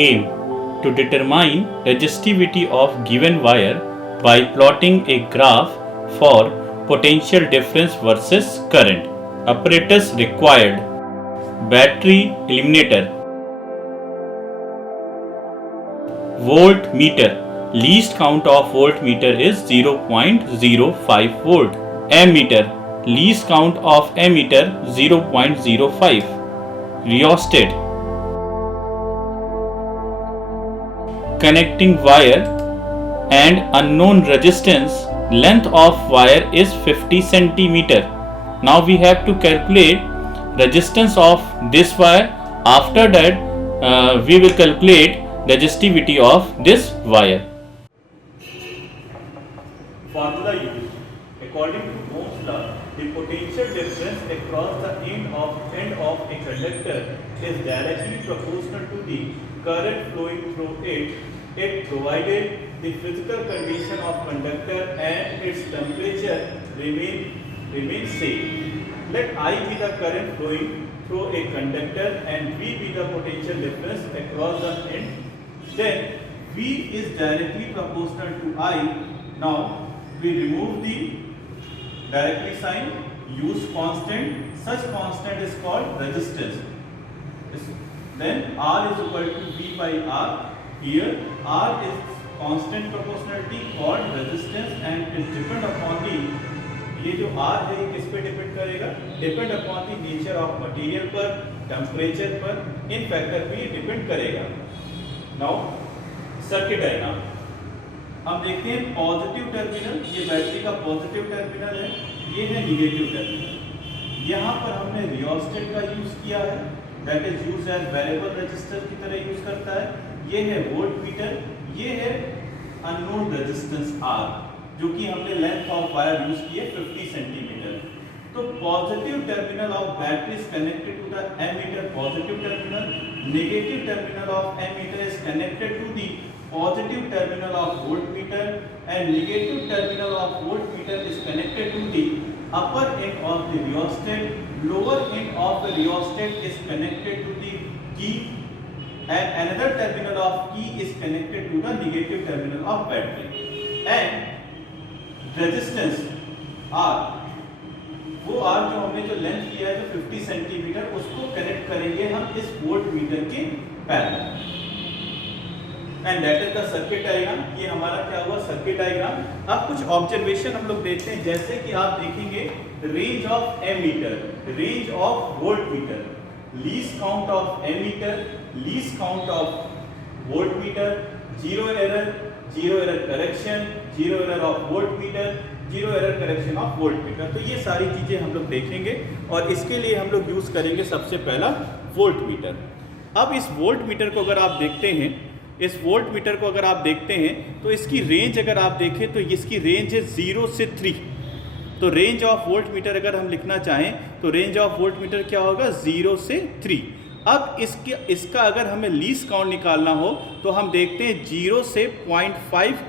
aim to determine resistivity of given wire by plotting a graph for potential difference versus current. Apparatus required: battery eliminator, voltmeter, least count of voltmeter is 0.05 volt, ammeter, least count of ammeter 0.05, rheostat, connecting wire and unknown resistance, length of wire is 50 centimeter. Now we have to calculate resistance of this wire. After that we will calculate resistivity of this wire. Formula used: according to Ohm's law, the potential difference across the end of a conductor is directly proportional to the current flowing through it, provided the physical condition of conductor and its temperature remain same. Let I be the current flowing through a conductor and V be the potential difference across the end. Then V is directly proportional to I. Now we remove the directly sign, use constant. Such constant is called resistance. Then R is equal to V by R. Here R is constant proportionality called resistance and it depend upon the, ये जो R है किस पे depend करेगा? Depend upon the nature of material पर, temperature पर, इन factor पे depend करेगा. नाउ सर्किट डायग्राम हम देखते हैं. पॉजिटिव टर्मिनल, ये बैटरी का पॉजिटिव टर्मिनल है, ये है निगेटिव टर्मिनल. यहाँ पर हमने रियोस्टेट का यूज किया है, that is use as variable register की तरह यूज करता है. ये है वोल्टमीटर, ये है अननोन रेजिस्टेंस R, जो कि हमने लेंथ ऑफ वायर यूज की है 50 सेंटीमीटर. तो positive terminal of battery is connected to the ammeter positive terminal, negative terminal of ammeter is connected to the positive terminal of voltmeter and negative terminal of voltmeter is connected to the upper end of the rheostat, lower end of the rheostat is connected to the key and another terminal of key is connected to the negative terminal of battery. And resistance R, वो R जो हमने जो length किया है जो 50 centimetre, उसको connect करेंगे हम इस वोल्टमीटर के parallel. And that is the circuit diagram. ये हमारा क्या हुआ? Circuit diagram. अब कुछ ऑब्जर्वेशन हम लोग देखते हैं, जैसे कि आप देखेंगे range of ammeter, range of voltmeter, least count of ammeter, least count of voltmeter, zero error correction, zero error of voltmeter, zero error correction of voltmeter. तो ये सारी चीजें हम लोग देखेंगे और इसके लिए हम लोग यूज करेंगे सबसे पहला वोल्टमीटर. अब इस वोल्टमीटर को अगर आप देखते हैं, इस वोल्टमीटर को अगर आप देखते हैं तो इसकी रेंज अगर आप देखें तो इसकी रेंज है 0 से 3. तो रेंज ऑफ वोल्टमीटर अगर हम लिखना चाहें तो रेंज ऑफ वोल्टमीटर क्या होगा? 0 से 3. अब इसका अगर हमें लीस्ट काउंट निकालना हो तो हम देखते हैं 0 से 0.5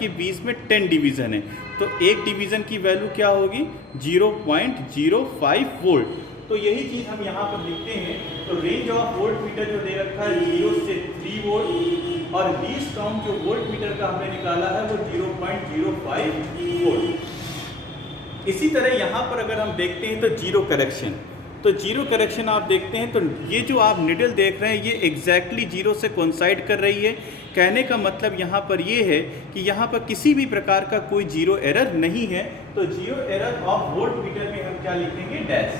के बीच में 10 डिवीज़न है. तो एक डिवीज़न की वैल्यू क्या होगी? 0.05 वोल्ट. तो यही चीज़ हम यहाँ पर लिखते हैं. तो रेंज ऑफ वोल्टमीटर जो दे रखा है 0 से 3 वोल्ट और लीस्ट काउंट जो वोल्टमीटर का हमने निकाला है वो 0.05 वोल्ट. इसी तरह यहाँ पर अगर हम देखते हैं तो जीरो करेक्शन, तो जीरो करेक्शन आप देखते हैं तो ये जो आप निडल देख रहे हैं ये एग्जैक्टली जीरो से कोइंसाइड कर रही है. कहने का मतलब यहाँ पर ये है कि यहाँ पर किसी भी प्रकार का कोई जीरो एरर नहीं है. तो जीरो एरर ऑफ वोल्टमीटर में हम क्या लिखेंगे? डैश.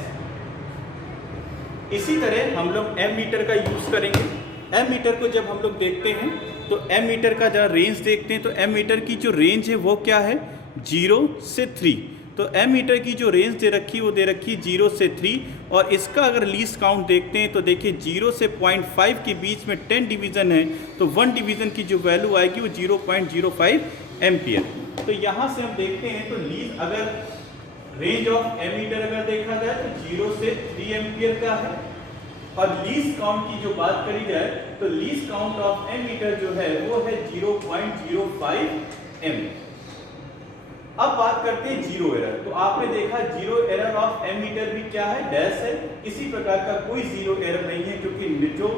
इसी तरह हम लोग एम मीटर का यूज़ करेंगे. एम मीटर को जब हम लोग देखते हैं तो एम मीटर का जरा रेंज देखते हैं तो एम मीटर की जो रेंज है वो क्या है? 0 से 3. तो एम मीटर की जो रेंज दे रखी वो दे रखी 0 से 3 और इसका अगर लीस्ट काउंट देखते हैं तो देखिए 0 से 0.5 के बीच में 10 डिवीज़न है. तो 1 डिवीज़न की जो वैल्यू आएगी वो 0.05 एम्पियर. तो यहाँ से हम देखते हैं तो लीस्ट अगर रेंज ऑफ एम मीटर अगर देखा जाए तो 0 से 3 एम्पियर का है. और लीस्ट काउंट की जो बात करी जाए तो least count of ammeter जो है वो है 0.05 एम. अब बात करते हैं जीरो एरर. तो आपने देखा जीरो एरर ऑफ एमीटर भी क्या है? डैश है. इसी प्रकार का कोई जीरो एरर नहीं है क्योंकि जो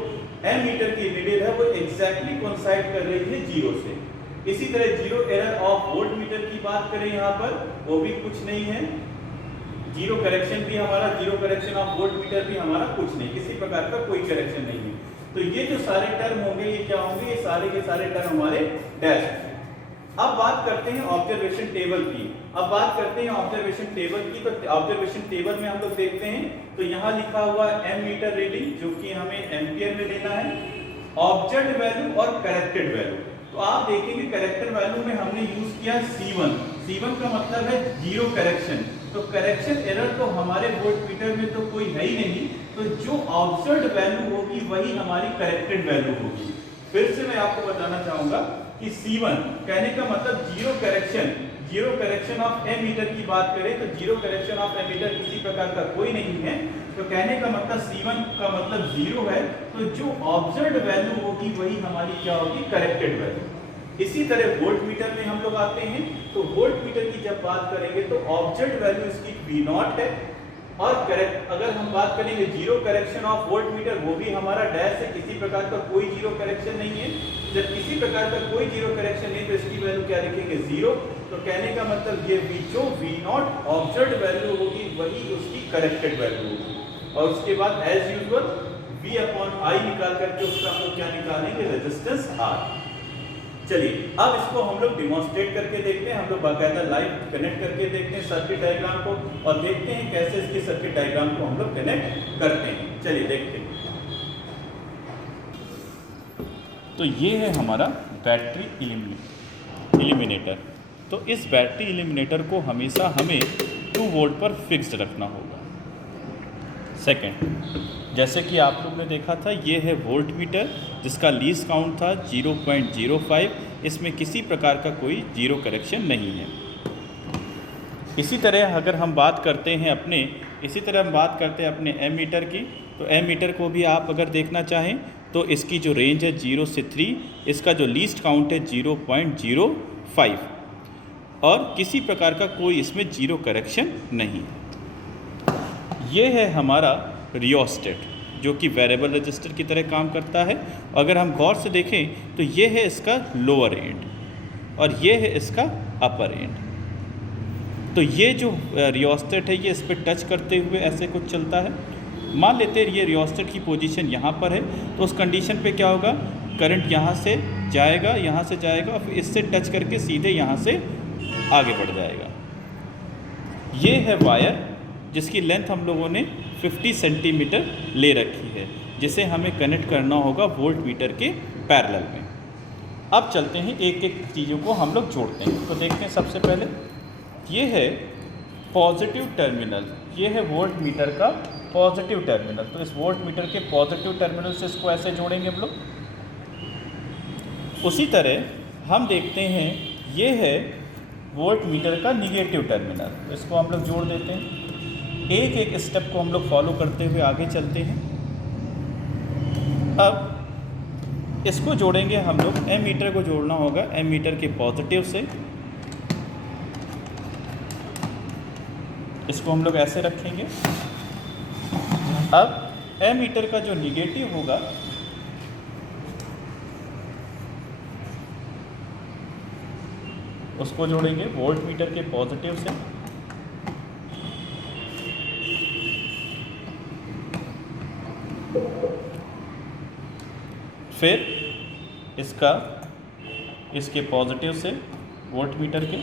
एमीटर की नीडल है वो एग्जैक्टली कोइंसाइड कर रही है 0 से। इसी तरह zero error of volt meter की बात करें यहाँ पर, वो भी कुछ नहीं है। जीरो करेक्शन भी हमारा, zero correction of volt meter भी हमारा कुछ नहीं, किसी प्रकार का कोई करेक्शन नहीं है। तो ये जो सारे टर्म होंगे ये क्या होंगे, ये सारे के सारे टर्म हमारे डैश हैं। अब बात करते हैं ऑब्जर्वेशन टेबल की। अब बात करते हैं ऑब्जर्वेशन टेबल की। तो ऑब्जर्वेशन टेबल में हम लोग देखते हैं तो यहाँ लिखा हुआ है एम मीटर रीडिंग, जो कि हमें एम्पियर में लेना है, ऑब्जर्व्ड वैल्यू और करेक्टेड वैल्यू। तो आप देखेंगे करेक्टेड वैल्यू में हमने यूज किया C1। C1 का मतलब है जीरो करेक्शन। तो करेक्शन एरर तो हमारे वोल्ट मीटर में तो कोई है ही नहीं, तो जो ऑब्जर्व्ड वैल्यू होगी वही हमारी करेक्टेड वैल्यू होगी। फिर से मैं आपको बताना चाहूंगा कि C1 कहने का मतलब zero correction of ammeter की बात करें तो zero correction of ammeter किसी प्रकार का कोई नहीं है। तो कहने का मतलब C1 का मतलब जीरो है, तो जो ऑब्जर्व्ड वैल्यू होगी वही हमारी क्या होगी, करेक्टेड वैल्यू। इसी तरह वोल्ट मीटर में हम लोग आते हैं, तो वोल्ट मीटर की जब बात करेंगे तो ऑब्जर्व्ड वैल्यू इसकी V0 है, और करेक्ट अगर हम बात करेंगे zero correction of volt meter, वो भी हमारा डैश है, किसी प्रकार का कोई जीरो करेक्शन नहीं है। जब किसी प्रकार का कोई जीरो करेक्शन नहीं तो इसकी वैल्यू क्या लिखेंगे, जीरो। तो कहने का मतलब ये जो V0 ऑब्जर्व्ड वैल्यू होगी वही उसकी करेक्टेड वैल्यू होगी। और उसके बाद एज यूजुअल V/I निकाल करके उसका हम लोग क्या निकालेंगे, रेजिस्टेंस R। चलिए अब इसको हम लोग डिमॉन्स्ट्रेट करके देखते हैं, हम लोग बाकायदा लाइव कनेक्ट करके देखते हैं सर्किट डायग्राम को, और देखते हैं कैसे इसके सर्किट डायग्राम को हम लोग कनेक्ट करते हैं। चलिए देखते हैं। तो ये है हमारा बैटरी इल्यूमिनेटर। तो इस बैटरी इल्यूमिनेटर को हमेशा हमें 2 वोल्ट पर फिक्स्ड रखना होगा। सेकंड, जैसे कि आप लोग ने देखा था, ये है वोल्ट मीटर जिसका लीस्ट काउंट था 0.05। इसमें किसी प्रकार का कोई जीरो करेक्शन नहीं है। इसी तरह अगर हम बात करते हैं अपने एम मीटर की, तो एम मीटर को भी आप अगर देखना चाहें तो इसकी जो रेंज है 0 से 3, इसका जो लीस्ट काउंट है 0.05, और किसी प्रकार का कोई इसमें जीरो करेक्शन नहीं। ये है हमारा रियोस्टेट, जो कि वेरिएबल रजिस्टर की तरह काम करता है। अगर हम गौर से देखें तो ये है इसका लोअर एंड और ये है इसका अपर एंड। तो ये जो रियोस्टेट है ये इस पर टच करते हुए ऐसे कुछ चलता है। मान लेते हैं ये रियोस्टेट की पोजीशन यहाँ पर है, तो उस कंडीशन पे क्या होगा, करंट यहाँ से जाएगा और फिर इससे टच करके सीधे यहाँ से आगे बढ़ जाएगा। ये है वायर जिसकी लेंथ हम लोगों ने 50 सेंटीमीटर ले रखी है, जिसे हमें कनेक्ट करना होगा वोल्ट मीटर के पैरेलल में। अब चलते हैं एक एक चीज़ों को हम लोग जोड़ते हैं। तो देखते हैं सबसे पहले ये है पॉजिटिव टर्मिनल, ये है वोल्ट मीटर का पॉजिटिव टर्मिनल। तो इस वोल्ट मीटर के पॉजिटिव टर्मिनल से इसको ऐसे जोड़ेंगे हम लोग। उसी तरह हम देखते हैं ये है वोल्ट मीटर का निगेटिव टर्मिनल, तो इसको हम लोग जोड़ देते हैं। एक एक स्टेप को हम लोग फॉलो करते हुए आगे चलते हैं। अब इसको जोड़ेंगे हम लोग, एम मीटर को जोड़ना होगा एम मीटर के पॉजिटिव से। इसको हम लोग ऐसे रखेंगे। अब एम मीटर का जो निगेटिव होगा उसको जोड़ेंगे वोल्ट मीटर के पॉजिटिव से। फिर इसके पॉजिटिव से वोल्ट मीटर के।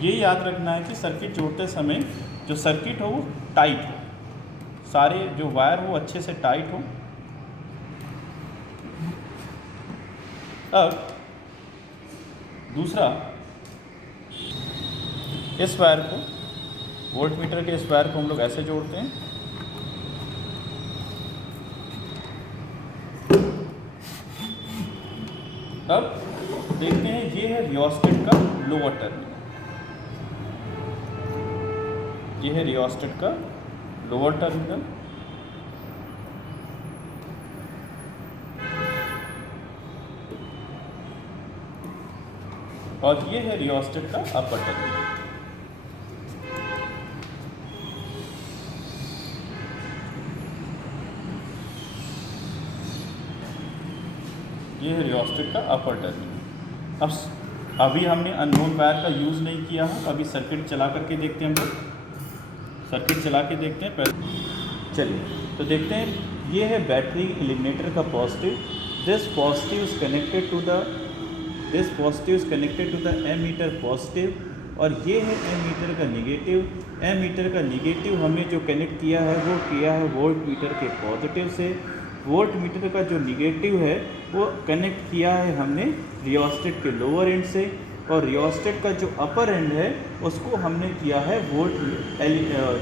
ये याद रखना है कि सर्किट जोड़ते समय जो सर्किट हो वो टाइट हो, सारे जो वायर हो अच्छे से टाइट हो। अब दूसरा, इस वायर को, वोल्ट मीटर के इस वायर को हम लोग ऐसे जोड़ते हैं। अब देखते हैं ये है रियोस्टेट का लोअर टर्मिनल, ये है रियोस्टेट का लोअर टर्मिनल। और ये है रियोस्टेट का अपर टर्मिनल। ये है रियोस्टेट का अपर टर्मिनल। अब अभी हमने अननोन वायर का यूज़ नहीं किया है, अभी सर्किट चला करके देखते हैं हम लोग। सर्किट चला के देखते हैं पहले। चलिए तो देखते हैं, ये है बैटरी एलिमिनेटर का positive. This positive is connected to the ammeter positive, और ये है एमीटर का निगेटिव। एमीटर का निगेटिव हमने जो कनेक्ट किया है वो किया है वोल्ट मीटर के पॉजिटिव से। वोल्ट मीटर का जो निगेटिव है वो कनेक्ट किया है हमने रियोस्टेट के लोअर एंड से, और रियोस्टेट का जो अपर एंड है उसको हमने किया है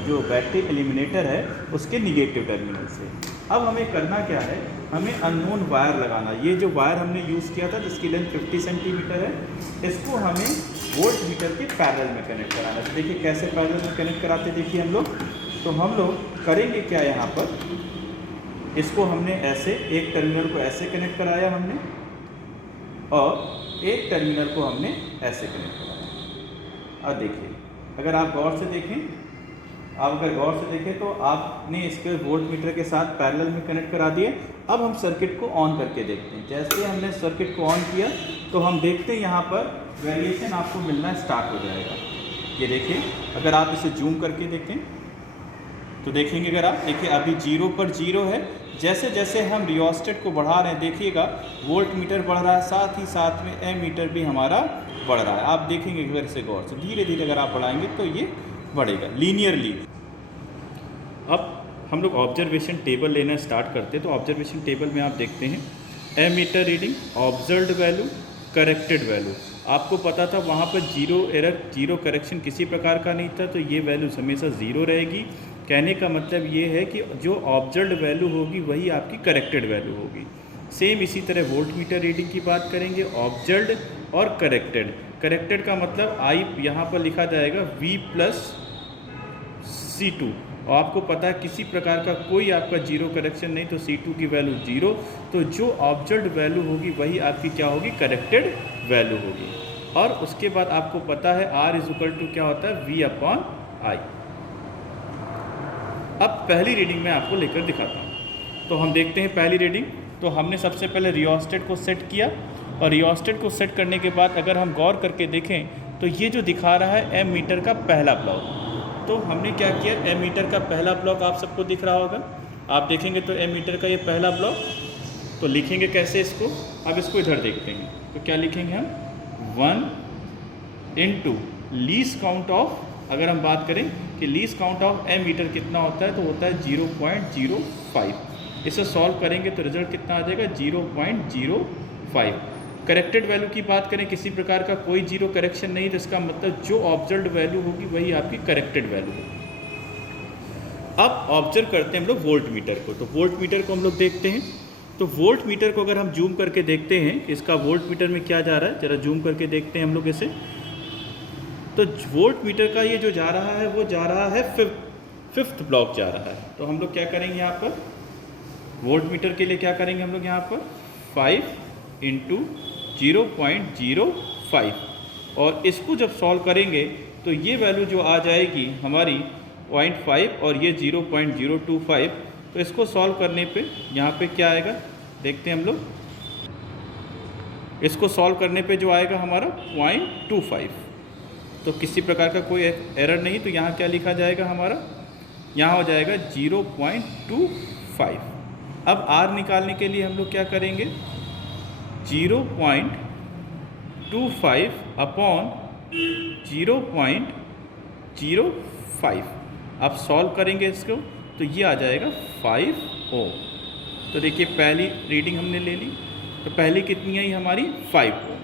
जो बैटरी एलिमिनेटर है उसके निगेटिव टर्मिनल से। अब हमें करना क्या है, हमें अननोन वायर लगाना। ये जो वायर हमने यूज़ किया था जिसकी लेंथ 50 सेंटीमीटर है, इसको हमें वोल्ट मीटर के पैरेलल में कनेक्ट कराना है। तो देखिए कैसे पैरेलल में कनेक्ट कराते देखिए हम लोग। तो हम लोग करेंगे क्या, यहाँ पर इसको हमने ऐसे एक टर्मिनल को ऐसे कनेक्ट कराया हमने, और एक टर्मिनल को हमने ऐसे कनेक्ट कराया। अब देखिए, अगर आप गौर से देखें तो आपने इसके वोल्ट मीटर के साथ पैरेलल में कनेक्ट करा दिए। अब हम सर्किट को ऑन करके देखते हैं। जैसे हमने सर्किट को ऑन किया तो हम देखते हैं यहाँ पर वेरिएशन आपको मिलना स्टार्ट हो जाएगा। ये देखिए, अगर आप इसे जूम करके देखें तो देखेंगे, अगर आप देखिए अभी 0 पर 0 है। जैसे जैसे हम रियोस्टेट को बढ़ा रहे हैं देखिएगा वोल्ट मीटर बढ़ रहा है, साथ ही साथ में एम मीटर भी हमारा बढ़ रहा है। आप देखेंगे अगर इसे गौर से, धीरे धीरे अगर आप बढ़ाएंगे तो ये बढ़ेगा लीनियरली। अब हम लोग ऑब्जर्वेशन टेबल लेना स्टार्ट करते हैं। तो ऑब्जर्वेशन टेबल में आप देखते हैं ammeter reading, observed value, corrected value. आपको पता था वहाँ पर जीरो एरर, जीरो करेक्शन किसी प्रकार का नहीं था, तो ये वैल्यू हमेशा ज़ीरो रहेगी। कहने का मतलब ये है कि जो ऑब्जर्व्ड वैल्यू होगी वही आपकी करेक्टेड वैल्यू होगी। सेम इसी तरह वोल्ट मीटर रीडिंग की बात करेंगे, ऑब्जर्व्ड और करेक्टेड। करेक्टेड का मतलब आई यहाँ पर लिखा जाएगा V प्लस C2, और आपको पता है किसी प्रकार का कोई आपका जीरो करेक्शन नहीं, तो C2 की वैल्यू 0। तो जो ऑब्जर्व्ड वैल्यू होगी वही आपकी क्या होगी, करेक्टेड वैल्यू होगी। और उसके बाद आपको पता है R इज इक्वल टू क्या होता है, V/I। अब पहली रीडिंग मैं आपको लेकर दिखाता हूँ। तो हम देखते हैं पहली रीडिंग। तो हमने सबसे पहले रियोस्टेट को सेट किया, और रियोस्टेट को सेट करने के बाद अगर हम गौर करके देखें तो ये जो दिखा रहा है एम मीटर का पहला ब्लॉक। तो हमने क्या किया, एम मीटर का पहला ब्लॉक आप सबको दिख रहा होगा। आप देखेंगे तो एम मीटर का ये पहला ब्लॉक, तो लिखेंगे कैसे इसको। अब इसको इधर देखते हैं, तो क्या लिखेंगे हम, 1 इंटू लीस्ट काउंट ऑफ, अगर हम बात करें कि least count of ammeter कितना होता है, तो होता है 0.05। इसे सॉल्व करेंगे तो रिजल्ट कितना आ जाएगा, 0.05। करेक्टेड वैल्यू की बात करें, किसी प्रकार का कोई जीरो करेक्शन नहीं, तो इसका मतलब जो ऑब्जर्व्ड वैल्यू होगी वही आपकी करेक्टेड वैल्यू होगी। अब ऑब्जर्व करते हैं हम लोग वोल्ट मीटर को। तो वोल्ट मीटर को हम लोग देखते हैं। तो वोल्ट मीटर को अगर हम जूम करके देखते हैं इसका वोल्ट मीटर में क्या जा रहा है, जरा जूम करके देखते हैं हम लोग इसे। तो वोल्ट मीटर का ये जो जा रहा है वो जा रहा है फिफ्थ ब्लॉक जा रहा है। तो हम लोग क्या करेंगे यहाँ पर, वोल्ट मीटर के लिए क्या करेंगे हम लोग यहाँ पर, 5 इंटू 0.05, और इसको जब सॉल्व करेंगे तो ये वैल्यू जो आ जाएगी हमारी 0.5 और ये 0.025। तो इसको सॉल्व करने पे यहाँ पे क्या आएगा देखते हैं हम लोग। इसको सॉल्व करने पे जो आएगा हमारा 0.25, तो किसी प्रकार का कोई एरर नहीं। तो यहाँ क्या लिखा जाएगा हमारा, यहाँ हो जाएगा 0.25। अब R निकालने के लिए हम लोग क्या करेंगे, 0.25 अपॉन 0.05। अब सॉल्व करेंगे इसको तो ये आ जाएगा 5 ओम। तो देखिए पहली रीडिंग हमने ले ली, तो पहली कितनी आई हमारी, 5 ओम।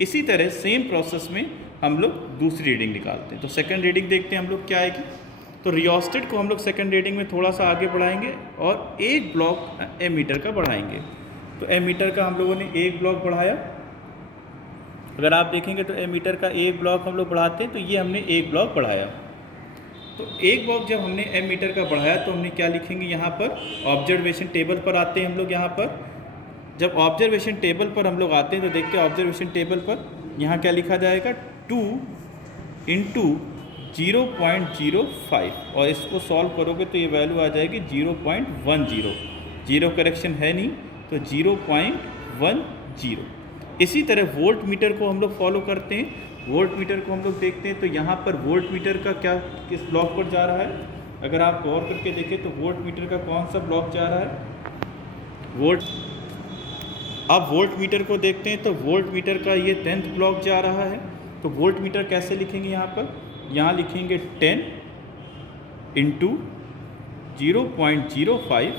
इसी तरह सेम प्रोसेस में हम लोग दूसरी रीडिंग निकालते हैं। तो सेकंड रीडिंग देखते हैं हम लोग क्या आएगी। तो रियोस्टेट को हम लोग सेकंड रीडिंग में थोड़ा सा आगे बढ़ाएंगे और एक ब्लॉक एम मीटर का बढ़ाएंगे। तो एम मीटर का हम लोगों ने एक ब्लॉक बढ़ाया। अगर आप देखेंगे तो एम मीटर का एक ब्लॉक हम लोग बढ़ाते हैं, तो ये हमने एक ब्लॉक बढ़ाया। तो एक ब्लॉक जब हमने एम मीटर का बढ़ाया तो हमने क्या लिखेंगे यहाँ पर, ऑब्जर्वेशन टेबल पर आते हैं हम लोग। यहाँ पर जब ऑब्जर्वेशन टेबल पर हम लोग आते हैं तो देखते हैं ऑब्जर्वेशन टेबल पर यहाँ क्या लिखा जाएगा, 2 इंटू 0.05, और इसको सॉल्व करोगे तो ये वैल्यू आ जाएगी 0.10। जीरो करेक्शन है नहीं तो 0.10 0। इसी तरह वोल्ट मीटर को हम लोग फॉलो करते हैं। वोल्ट मीटर को हम लोग देखते हैं तो यहाँ पर वोल्ट मीटर का क्या किस ब्लॉक पर जा रहा है, अगर आप गौर करके देखें तो वोल्ट मीटर का कौन सा ब्लॉक जा रहा है, वोल्ट। अब वोल्ट मीटर को देखते हैं तो वोल्ट मीटर का ये 10th ब्लॉक जा रहा है। तो वोल्ट मीटर कैसे लिखेंगे यहाँ पर, यहाँ लिखेंगे 10 इंटू 0.05,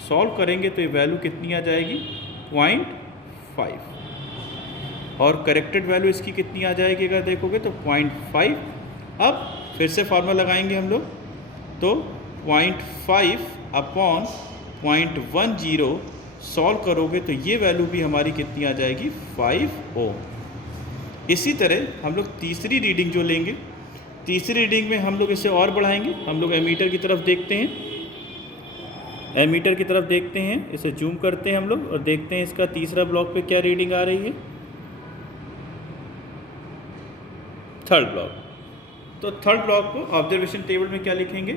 सॉल्व करेंगे तो ये वैल्यू कितनी आ जाएगी 0.5, और करेक्टेड वैल्यू इसकी कितनी आ जाएगी अगर देखोगे तो 0.5। अब फिर से फार्मूला लगाएंगे हम लोग, तो 0.5 अपॉन 0.10 सॉल्व करोगे तो ये वैल्यू भी हमारी कितनी आ जाएगी 5 ओम। इसी तरह हम लोग तीसरी रीडिंग जो लेंगे, तीसरी रीडिंग में हम लोग इसे और बढ़ाएंगे। हम लोग एमीटर की तरफ देखते हैं, एमीटर की तरफ देखते हैं, इसे जूम करते हैं हम लोग और देखते हैं इसका तीसरा ब्लॉक पे क्या रीडिंग आ रही है, थर्ड ब्लॉक। तो थर्ड ब्लॉक को ऑब्जर्वेशन टेबल में क्या लिखेंगे,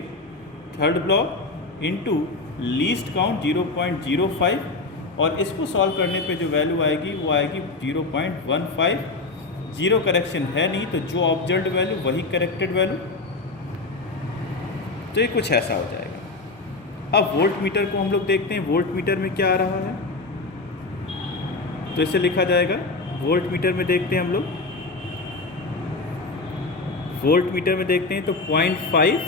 third block into least count 0.05, और इसको सॉल्व करने पे जो वैल्यू आएगी वो आएगी 0.15। जीरो करेक्शन है नहीं तो जो ऑब्जर्व्ड वैल्यू वही करेक्टेड वैल्यू, तो ये कुछ ऐसा हो जाएगा। अब वोल्ट मीटर को हम लोग देखते हैं, वोल्ट मीटर में क्या आ रहा है, तो इसे लिखा जाएगा, वोल्ट मीटर में देखते हैं हम लोग, वोल्ट मीटर में देखते हैं तो 0.5,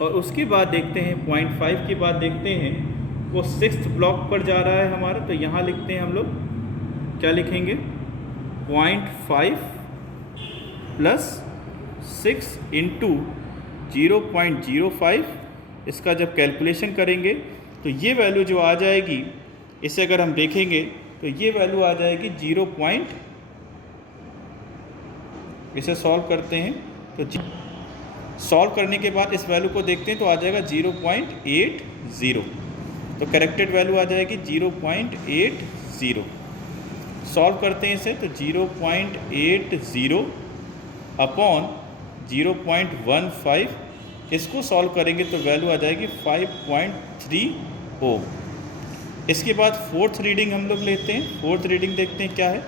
और उसके बाद देखते हैं 0.5 के बाद देखते हैं वो 6th ब्लॉक पर जा रहा है हमारा। तो यहाँ लिखते हैं हम लोग, क्या लिखेंगे 0.5 प्लस 6 इंटू 0.05। इसका जब कैलकुलेशन करेंगे तो ये वैल्यू जो आ जाएगी, इसे अगर हम देखेंगे तो ये वैल्यू आ जाएगी 0. इसे सॉल्व करते हैं तो सॉल्व करने के बाद इस वैल्यू को देखते हैं तो आ जाएगा 0.80। तो करेक्टेड वैल्यू आ जाएगी 0.80। सॉल्व करते हैं इसे तो 0.80 अपॉन 0.15, इसको सॉल्व करेंगे तो वैल्यू आ जाएगी 5.3 ओम। इसके बाद फोर्थ रीडिंग हम लोग लेते हैं, फोर्थ रीडिंग देखते हैं क्या है।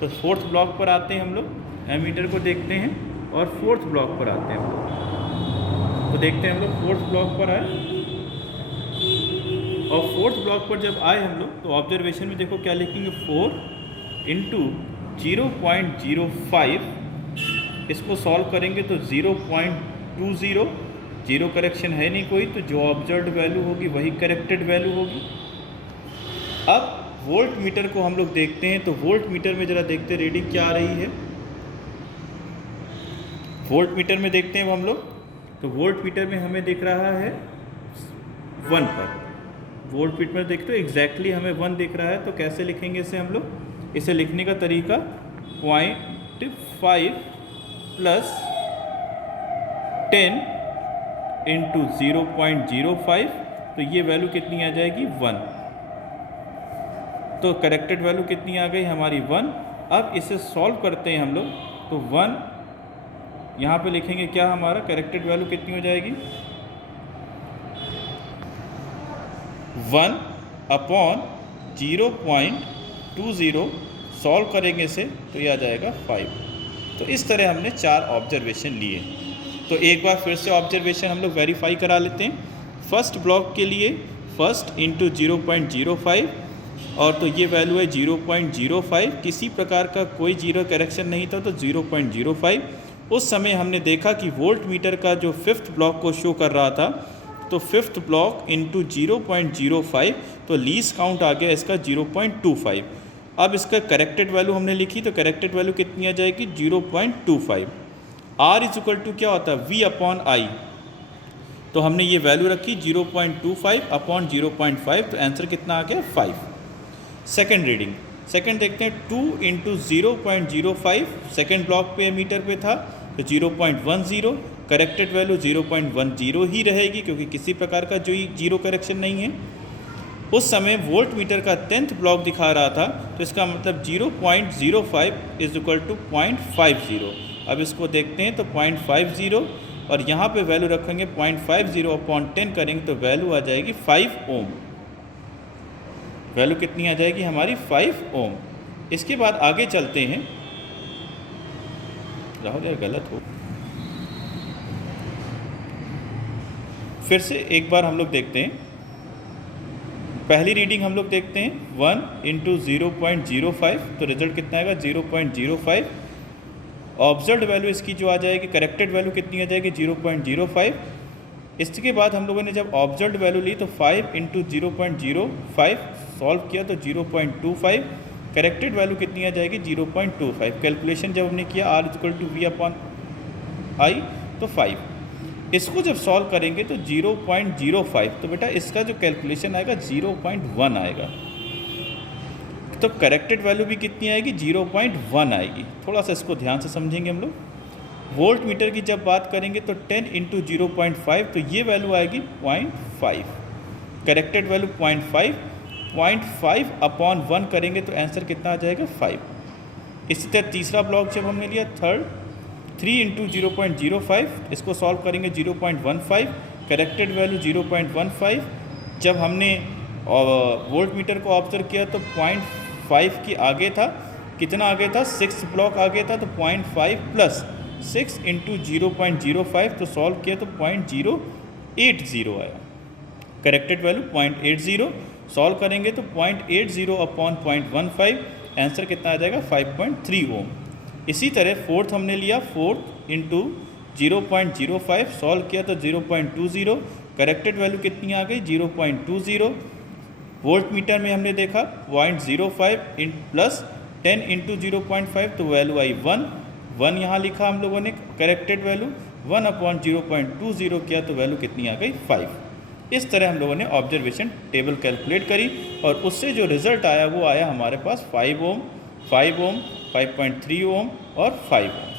तो फोर्थ ब्लॉक पर आते हैं हम लोग, एमीटर को देखते हैं और फोर्थ ब्लॉक पर आते हैं हम लोग। तो देखते हैं हम लोग फोर्थ ब्लॉक पर आए, और फोर्थ ब्लॉक पर जब आए हम लोग तो ऑब्जर्वेशन में देखो क्या लिखेंगे, 4 इंटू 0.05, इसको सॉल्व करेंगे तो 0.20, जीरो करेक्शन है नहीं कोई, तो जो ऑब्जर्व्ड वैल्यू होगी वही करेक्टेड वैल्यू होगी। अब वोल्ट मीटर को हम लोग देखते हैं, तो वोल्ट मीटर में ज़रा देखते रीडिंग क्या आ रही है। वोल्ट मीटर में देखते हैं हम लोग, तो वोल्ट मीटर में हमें दिख रहा है 1 पर, वोल्ट मीटर में देखते हो एग्जैक्टली हमें 1 दिख रहा है। तो कैसे लिखेंगे इसे हम लोग, इसे लिखने का तरीका 0.5 प्लस 10 इंटू 0.05, तो ये वैल्यू कितनी आ जाएगी 1। तो करेक्टेड वैल्यू कितनी आ गई हमारी 1। अब इसे सॉल्व करते हैं हम लोग, तो 1 यहाँ पे लिखेंगे क्या, हमारा करेक्टेड वैल्यू कितनी हो जाएगी 1 अपॉन 0.20, सॉल्व करेंगे इसे तो ये आ जाएगा 5। तो इस तरह हमने 4 ऑब्जर्वेशन लिए। तो एक बार फिर से ऑब्जर्वेशन हम लोग वेरीफाई करा लेते हैं। फर्स्ट ब्लॉक के लिए फर्स्ट इंटू 0.05, और तो ये वैल्यू है 0.05, किसी प्रकार का कोई जीरो करेक्शन नहीं था तो 0.05। उस समय हमने देखा कि वोल्ट मीटर का जो 5th ब्लॉक को शो कर रहा था, तो 5th ब्लॉक इंटू 0.05, तो लीस्ट काउंट आ गया इसका 0.25। अब इसका करेक्टेड वैल्यू हमने लिखी, तो करेक्टेड वैल्यू कितनी आ जाएगी 0.25। R इज इक्वल टू क्या होता है V अपॉन आई, तो हमने ये वैल्यू रखी 0.25 अपॉन 0.5, तो आंसर कितना आ गया 5। सेकेंड रीडिंग, सेकेंड देखते हैं 2 इंटू 0.05, सेकेंड ब्लॉक पे मीटर पे था तो 0.10, करेक्टेड वैल्यू 0.10 ही रहेगी क्योंकि किसी प्रकार का जो जीरो करेक्शन नहीं है। उस समय वोल्ट मीटर का 10th ब्लॉक दिखा रहा था, तो इसका मतलब 0.05 इज इक्वल टू 0.50। अब इसको देखते हैं तो 0.50, और यहाँ पे वैल्यू रखेंगे 0.50 अपॉन 10 करेंगे तो वैल्यू आ जाएगी 5 ओम। वैल्यू कितनी आ जाएगी हमारी 5 ओम। इसके बाद आगे चलते हैं, राहुल यार गलत हो, फिर से एक बार हम लोग देखते हैं। पहली रीडिंग हम लोग देखते हैं 1 इंटू 0.05, तो रिजल्ट कितना आएगा 0.05। ऑब्जर्व्ड वैल्यू इसकी जो आ जाएगी, करेक्टेड वैल्यू कितनी आ जाएगी 0.05। इसके बाद हम लोगों ने जब ऑब्जर्व्ड वैल्यू ली तो 5 इंटू 0.05 सॉल्व किया तो 0.25। करेक्टेड वैल्यू कितनी आ जाएगी 0.25। कैलकुलेशन जब हमने किया R equal to V upon I तो 5। इसको जब सॉल्व करेंगे तो 0.05, तो बेटा इसका जो कैलकुलेशन आएगा 0.1 आएगा। तो करेक्टेड वैल्यू भी कितनी आएगी 0.1 आएगी। थोड़ा सा इसको ध्यान से समझेंगे हम लोग। वोल्ट मीटर की जब बात करेंगे तो 10 इंटू 0.5, तो ये वैल्यू आएगी 0.5। करेक्टेड वैल्यू 0.5 अपॉन 1 करेंगे तो आंसर कितना आ जाएगा 5। इसी तरह तीसरा ब्लॉक जब हमने लिया थर्ड, 3 इंटू 0.05, इसको सॉल्व करेंगे 0.15। Corrected value 0.15। जब हमने वोल्ट मीटर को ऑब्जर्व किया तो 0.5 की आगे था, कितना आगे था 6 ब्लॉक आगे था, तो 0.5 प्लस 6 इंटू 0.05, तो सॉल्व किया तो 0.080 आया। करेक्टेड वैल्यू 0.80, सॉल्व करेंगे तो 0.80 अपॉन 0.15, आंसर कितना आ जाएगा 5.3 ओम। इसी तरह फोर्थ हमने लिया, 4 इंटू 0.05, सॉल्व किया तो 0.20। करेक्टेड वैल्यू कितनी आ गई 0.20। वोल्ट मीटर में हमने देखा 0.05 प्लस 10 इंटू 0.5, तो वैल्यू आई 1 यहाँ लिखा हम लोगों ने। करेक्टेड वैल्यू 1 अपॉन 0.20 किया तो वैल्यू कितनी आ गई 5। इस तरह हम लोगों ने ऑब्जर्वेशन टेबल कैलकुलेट करी और उससे जो रिज़ल्ट आया वो आया हमारे पास 5 ओम, 5 ओम, 5.3 ओम और 5 ओम।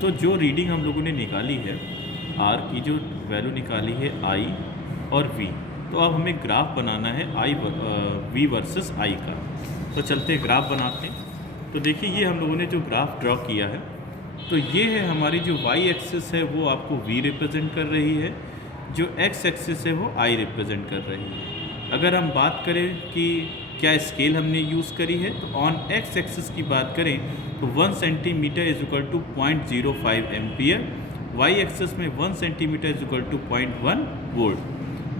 तो जो रीडिंग हम लोगों ने निकाली है, R की जो वैल्यू निकाली है I और V, तो अब हमें ग्राफ बनाना है V वर्सेस I का। तो चलते ग्राफ बनाते हैं। तो देखिए ये हम लोगों ने जो ग्राफ ड्रॉ किया है, तो ये है हमारी जो y एक्सिस है वो आपको V रिप्रेजेंट कर रही है, जो x एक्सिस है वो I रिप्रेजेंट कर रही है। अगर हम बात करें कि क्या स्केल हमने यूज़ करी है, तो ऑन x एक्सिस की बात करें तो 1 centimetre is equal to 0.05 ampere, y axis में 1 centimetre is equal to 0.1 volt.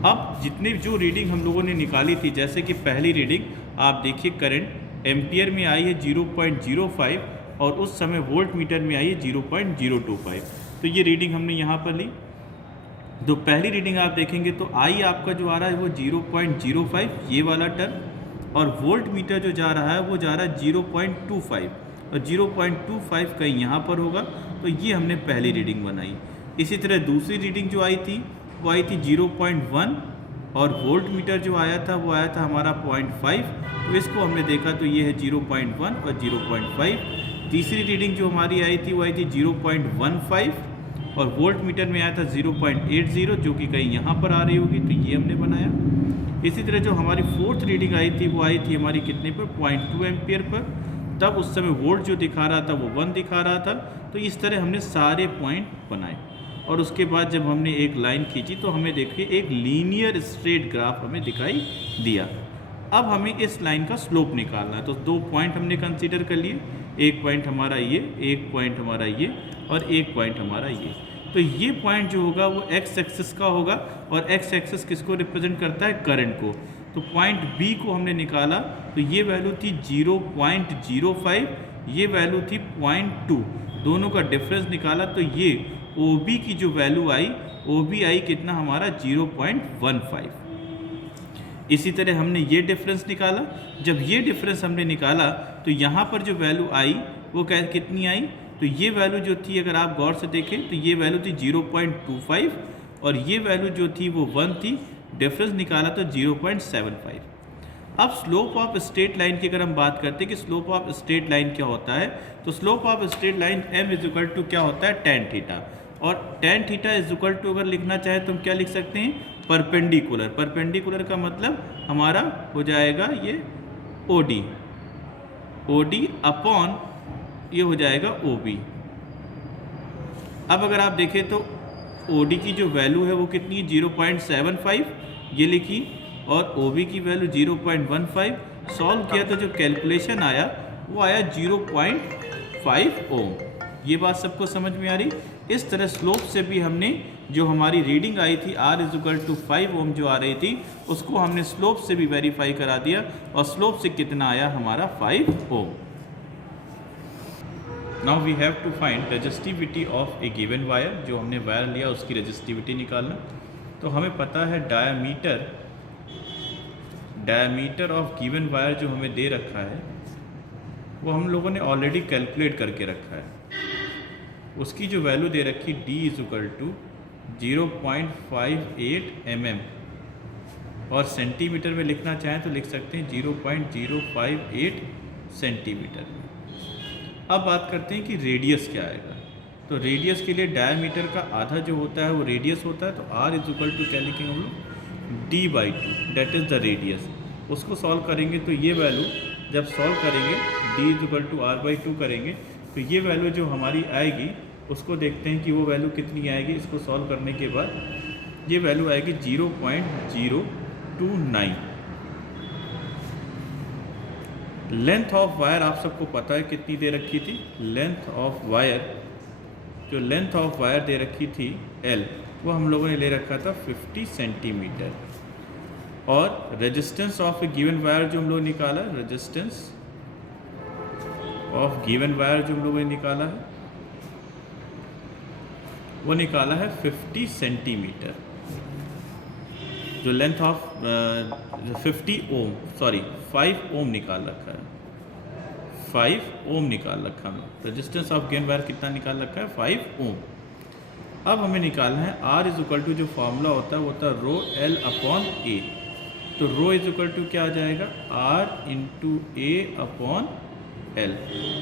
अब जितने जो रीडिंग हम लोगों ने निकाली थी, जैसे कि पहली रीडिंग आप देखिए करंट एम्पियर में आई है 0.05 और उस समय वोल्ट मीटर में आई है 0.025। तो ये रीडिंग हमने यहाँ पर ली। तो पहली रीडिंग आप देखेंगे तो आई आपका जो आ रहा है वो 0.05, ये वाला टर्म, और वोल्ट मीटर जो जा रहा है वो जा रहा है 0.25 और 0.25 कहीं यहाँ पर होगा। तो ये हमने पहली रीडिंग बनाई। इसी तरह दूसरी रीडिंग जो आई थी वो आई थी 0.1 और वोल्ट मीटर जो आया था वो आया था हमारा 0.5, तो इसको हमने देखा तो ये है 0.1 और 0.5। तीसरी रीडिंग जो हमारी आई थी वो आई थी 0.15 और वोल्ट मीटर में आया था 0.80, जो कि कहीं यहाँ पर आ रही होगी, तो ये हमने बनाया। इसी तरह जो हमारी फोर्थ रीडिंग आई थी वो आई थी हमारी कितने पर 0.2 एम्पियर पर, तब उस समय वोल्ट जो दिखा रहा था वो 1 दिखा रहा था। तो इस तरह हमने सारे पॉइंट बनाए और उसके बाद जब हमने एक लाइन खींची तो हमें देखिए एक लीनियर स्ट्रेट ग्राफ हमें दिखाई दिया। अब हमें इस लाइन का स्लोप निकालना है, तो 2 पॉइंट हमने कंसीडर कर लिए, एक पॉइंट हमारा ये, एक पॉइंट हमारा ये और एक पॉइंट हमारा ये। तो ये पॉइंट जो होगा वो एक्स एक्सिस का होगा और एक्स एक्सिस किसको रिप्रेजेंट करता है, करंट को। तो पॉइंट बी को हमने निकाला तो ये वैल्यू थी 0.05, ये वैल्यू थी 0.2, दोनों का डिफरेंस निकाला तो ये OB की जो वैल्यू आई, OB आई कितना हमारा 0.15। इसी तरह हमने ये डिफरेंस निकाला। जब ये डिफरेंस हमने निकाला तो यहाँ पर जो वैल्यू आई वो कितनी आई, तो ये वैल्यू जो थी अगर आप गौर से देखें तो ये वैल्यू थी 0.25 और ये वैल्यू जो थी वो 1 थी, डिफरेंस निकाला तो 0.75। अब स्लोप ऑफ स्ट्रेट लाइन की अगर हम बात करते हैं कि स्लोप ऑफ स्ट्रेट लाइन क्या होता है, तो slope of straight line m is equal to क्या होता है, tan थीटा, और tan theta is equal to अगर लिखना चाहे तो हम क्या लिख सकते हैं, परपेंडिकुलर। परपेंडिकुलर का मतलब हमारा हो जाएगा ये OD अपॉन ये हो जाएगा OB। अब अगर आप देखें तो OD की जो वैल्यू है वो कितनी है, 0.75 ये लिखी, और OB की वैल्यू 0.15, सॉल्व किया तो जो कैलकुलेशन आया वो आया 0.5 ओम। ये बात सबको समझ में आ रही। इस तरह स्लोप से भी हमने जो हमारी रीडिंग आई थी R = 5 ओम जो आ रही थी, उसको हमने स्लोप से भी वेरीफाई करा दिया और स्लोप से कितना आया हमारा 5 ohm. Now we have to find resistivity of a given wire. जो हमने वायर लिया उसकी रेजिस्टिविटी निकालना। तो हमें पता है डायमीटर ऑफ गिवन वायर जो हमें दे रखा है वो हम लोगों ने ऑलरेडी कैलकुलेट करके रखा है। उसकी जो वैल्यू दे रखी D = 0.58 mm, और सेंटीमीटर में लिखना चाहें तो लिख सकते हैं 0.058 सेंटीमीटर में। अब बात करते हैं कि रेडियस क्या आएगा। तो रेडियस के लिए डायमीटर का आधा जो होता है वो रेडियस होता है। तो R = क्या लिखेंगे हम लोग, D/2, that is the radius. उसको सॉल्व करेंगे तो ये वैल्यू जब सॉल्व करेंगे D = R/2 करेंगे तो ये वैल्यू जो हमारी आएगी उसको देखते हैं कि वो वैल्यू कितनी आएगी। इसको सॉल्व करने के बाद ये वैल्यू आएगी 0.029। लेंथ ऑफ वायर आप सबको पता है कितनी दे रखी थी। लेंथ ऑफ वायर दे रखी थी L, वो हम लोगों ने ले रखा था 50 सेंटीमीटर। और resistance of a given wire जो हम लोग निकाला, रेजिस्टेंस ऑफ गिवन वायर जो हम लोगों ने निकाला है वो निकाला है 50 सेंटीमीटर। जो लेंथ ऑफ 5 ओम निकाल रखा है, 5 ओम निकाल रखा है। रेजिस्टेंस ऑफ गिवन वायर कितना निकाल रखा है, 5 ओम। अब हमें निकालना है R = जो फॉर्मूला होता है वो होता है ρL/A। तो ρ क्या आ जाएगा, R × A/L।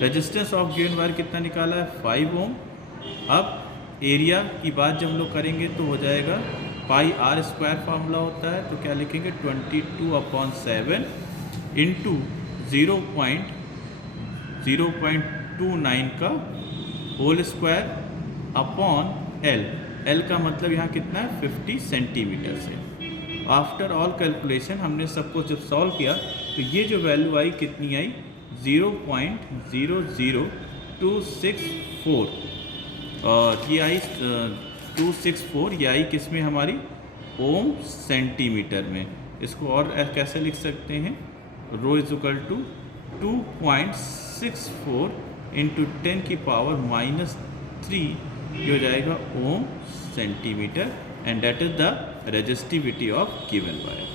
Resistance of given wire कितना निकाला है, 5 ओम। अब एरिया की बात जब हम लोग करेंगे तो हो जाएगा πr² फार्मूला होता है। तो क्या लिखेंगे, 22/7 इंटू 0.029 का whole square upon L। L का मतलब यहाँ कितना है, 50 सेंटीमीटर से। आफ्टर ऑल कैलकुलेशन हमने सबको जब सॉल्व किया तो ये जो वैल्यू आई कितनी आई, 0.00264। और ये आई 264, ये आई किस में हमारी, ओम सेंटीमीटर में। इसको और कैसे लिख सकते हैं, ρ = 2.64 × 10⁻³ ये हो जाएगा ohm centimetre. And that is the resistivity of given wire.